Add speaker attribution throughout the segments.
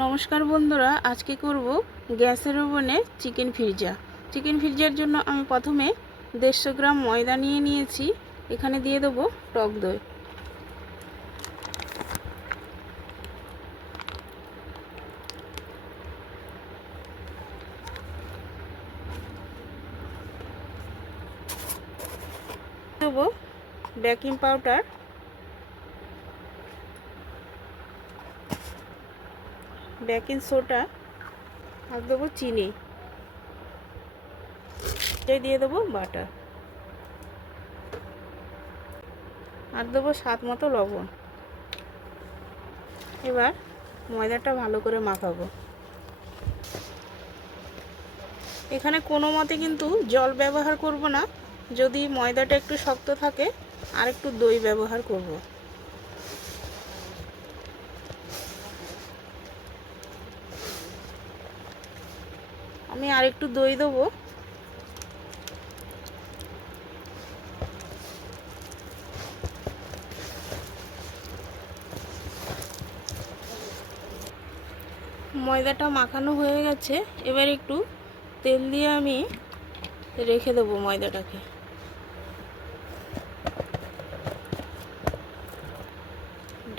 Speaker 1: নমস্কার বন্ধুরা, আজকে করব গ্যাসের ওভেনে চিকেন ফিরজা। চিকেন ফিরজার জন্য আমি প্রথমে দেড়শো গ্রাম ময়দা নিয়ে নিয়েছি, এখানে দিয়ে দেবো টক দই। দেবো বেকিং পাউডার বেকিং সোডা, আর দেবো চিনি। দিয়ে দেবো বাটার। আর দেবো স্বাদ মতো লবণ। এবার ময়দাটা ভালো করে মাখাবো। এখানে কোনো মতে কিন্তু জল ব্যবহার করব না। যদি ময়দাটা একটু শক্ত থাকে, আর একটু দই ব্যবহার করব। আমি আর একটু দই দেবো। ময়দাটা মাখানো হয়ে গেছে, এবার একটু তেল দিয়ে আমি রেখে দেবো ময়দাটাকে।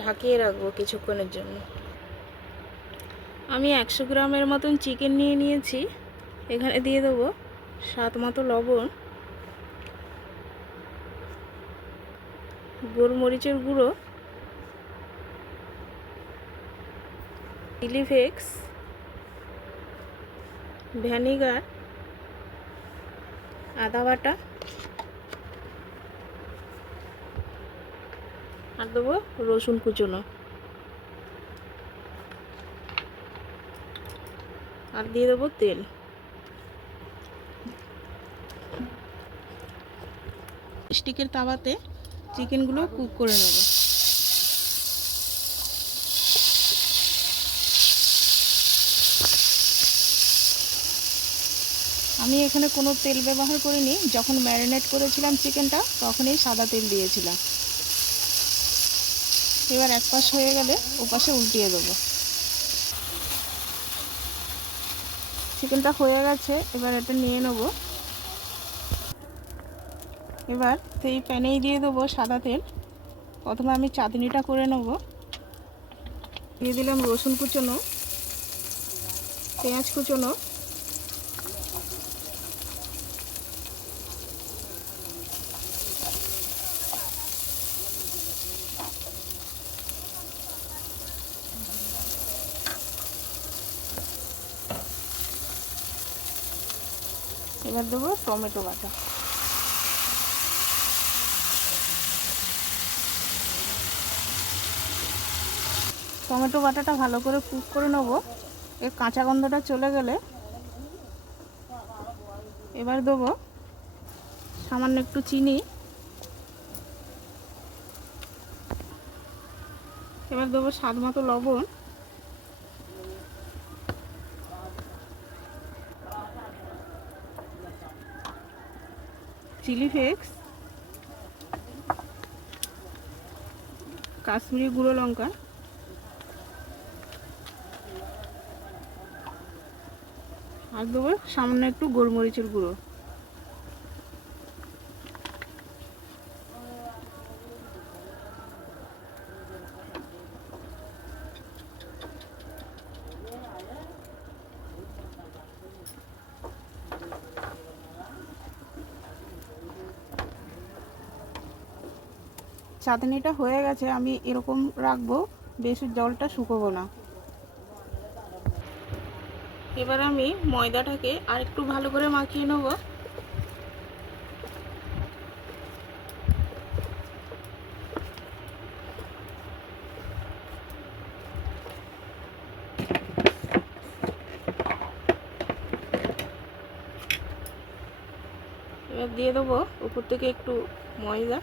Speaker 1: ঢাকিয়ে রাখব কিছুক্ষণের জন্য। আমি একশো গ্রামের মতন চিকেন নিয়ে নিয়েছি। এখানে দিয়ে দেবো স্বাদ মতো লবণ, গোলমরিচের গুঁড়ো, চিলি ফ্লেক্স ভ্যানিগার আদা বাটা। আর দেবো রসুন কুচোনো। আর দিয়ে দেবো তেল। স্টিকের তাওয়াতে চিকেনগুলো কুক করে নেব। আমি এখানে কোনো তেল ব্যবহার করিনি। যখন ম্যারিনেট করেছিলাম চিকেনটা, তখনই সাদা তেল দিয়েছিলাম। এবার এক পাশ হয়ে গেলে ও পাশে উল্টিয়ে দেবো। চিকেনটা হয়ে গেছে, এবার এটা নিয়ে নেব। এবার সেই প্যানেই দিয়ে দেবো সাদা তেল। প্রথমে আমি চাটনিটা করে নেব। দিয়ে দিলাম রসুন কুচনো, পেঁয়াজ কুচনো, এবার দেবো টমেটো বাটা। টমেটো বাটাটা ভালো করে কুক করে নেব। এর কাঁচা গন্ধটা চলে গেলে এবার দেবো সামান্য একটু চিনি। এবার দেবো স্বাদ মতো লবণ। Chilli flakes. কাশ্মীরি গুঁড়ো লঙ্কা। আর দেবো সামান্য একটু গোলমরিচের গুঁড়ো। চাটনিটা হয়ে গেছে, আমি এরকম রাখব বেশি জলটা শুকোবো না। এবার আমি ময়দাটাকে আর একটু ভালো করে মাখিয়ে নেব। এবার দিয়ে দেবো উপর থেকে একটু ময়দা।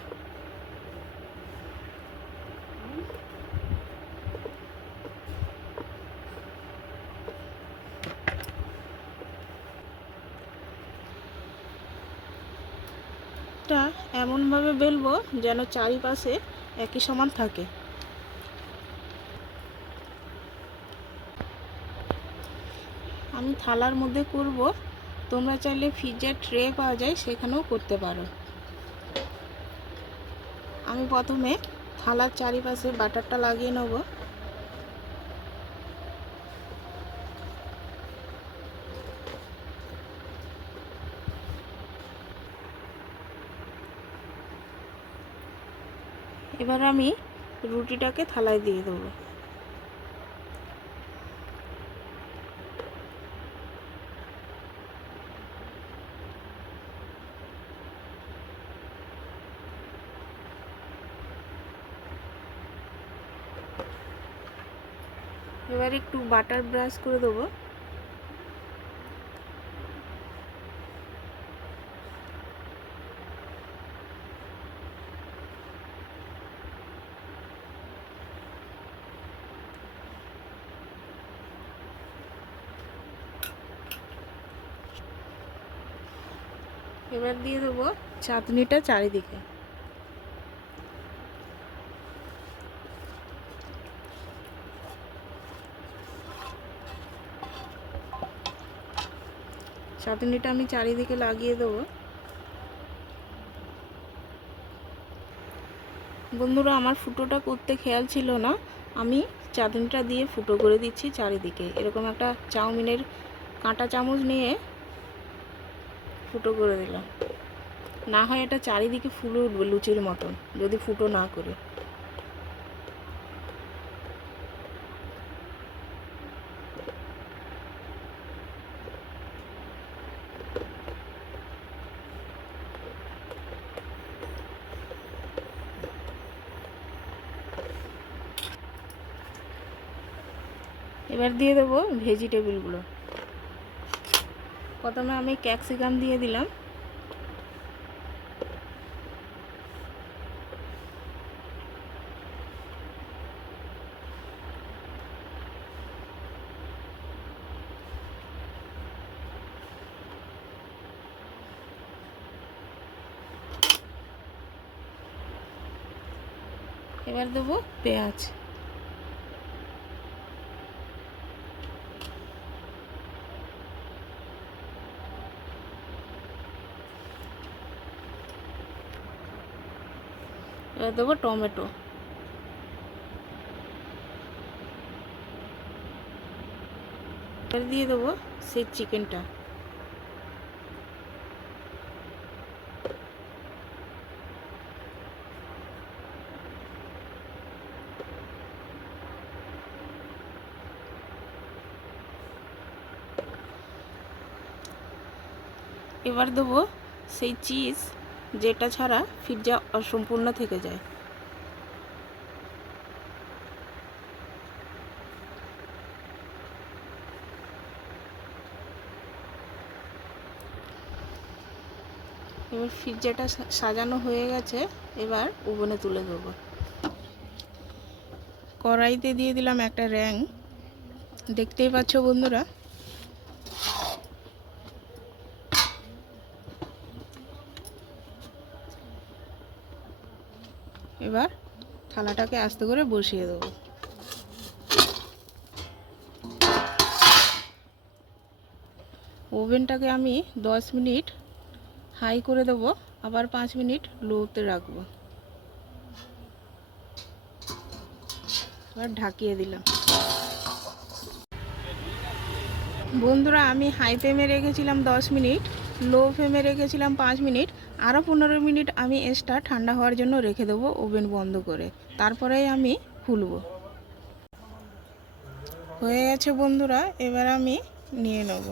Speaker 1: এমনভাবে বেলবো যেন চারিপাশে একই সমান থাকে। আমি থালার মধ্যে করব। তোমরা চাইলে ফ্রিজের ট্রে পাওয়া যায়, সেখানেও করতে পারো। আমি প্রথমে থালার চারিপাশে বাটারটা লাগিয়ে নেব। এবার আমি রুটিটাকে থালায় দিয়ে দেবো। এবার একটু বাটার ব্রাশ করে দেবো। এবার দিয়ে দেবো চাটনিটা চারিদিকে। চাটনিটা আমি চারিদিকে লাগিয়ে দেবো। বন্ধুরা, আমার ফুটোটা করতে খেয়াল ছিল না। আমি চাটনিটা দিয়ে ফুটো করে দিচ্ছি চারিদিকে। এরকম একটা চাউমিনের কাঁটা চামচ নিয়ে ফুটো করে দিলাম। না হয় এটা চারিদিকে ফুলে উঠবে লুচির মতন, যদি ফুটো না করে। এবার দিয়ে দেবো ভেজিটেবিলগুলো প্রথমে আমি ক্যাপসিকাম দিয়ে দিলাম। এবার দেবো পেঁয়াজ। এবার দেবো টমেটো। এবার দিয়ে দেবো সেই চিকেনটা। এবার দেবো সেই চিজ। যেটা ছাড়া পিৎজা অসম্পূর্ণ থেকে যায়। এবার পিৎজাটা সাজানো হয়ে গেছে, এবার ওভেনে তুলে দেবো। কড়াইতে দিয়ে দিলাম একটা র্যাং। দেখতেই পাচ্ছ বন্ধুরা এবার থালাটাকে আস্তে করে বসিয়ে দেবো। ওভেনটাকে আমি দশ মিনিট হাই করে দেবো, আবার পাঁচ মিনিট লোতে রাখব। এবার ঢাকিয়ে দিলাম। বন্ধুরা, আমি হাই ফ্লেমে রেখেছিলাম দশ মিনিট, লো ফ্লেমে রেখেছিলাম পাঁচ মিনিট আরও পনেরো মিনিট আমি এক্সট্রা ঠান্ডা হওয়ার জন্য রেখে দেবো ওভেন বন্ধ করে। তারপরেই আমি খুলব। হয়ে গেছে বন্ধুরা, এবার আমি নিয়ে নেব।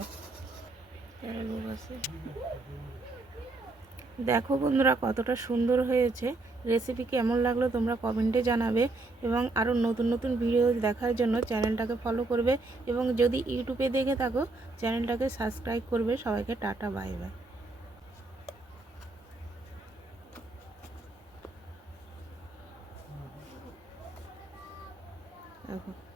Speaker 1: দেখো বন্ধুরা কতটা সুন্দর হয়েছে। রেসিপি কেমন লাগল তোমরা কমেন্টে জানাবে এবং আরও নতুন নতুন ভিডিও দেখার জন্য চ্যানেলটাকে ফলো করবে এবং যদি ইউটিউবে দেখে থাকো, চ্যানেলটাকে সাবস্ক্রাইব করবে। সবাইকে টাটা, বাই বাই। দেখো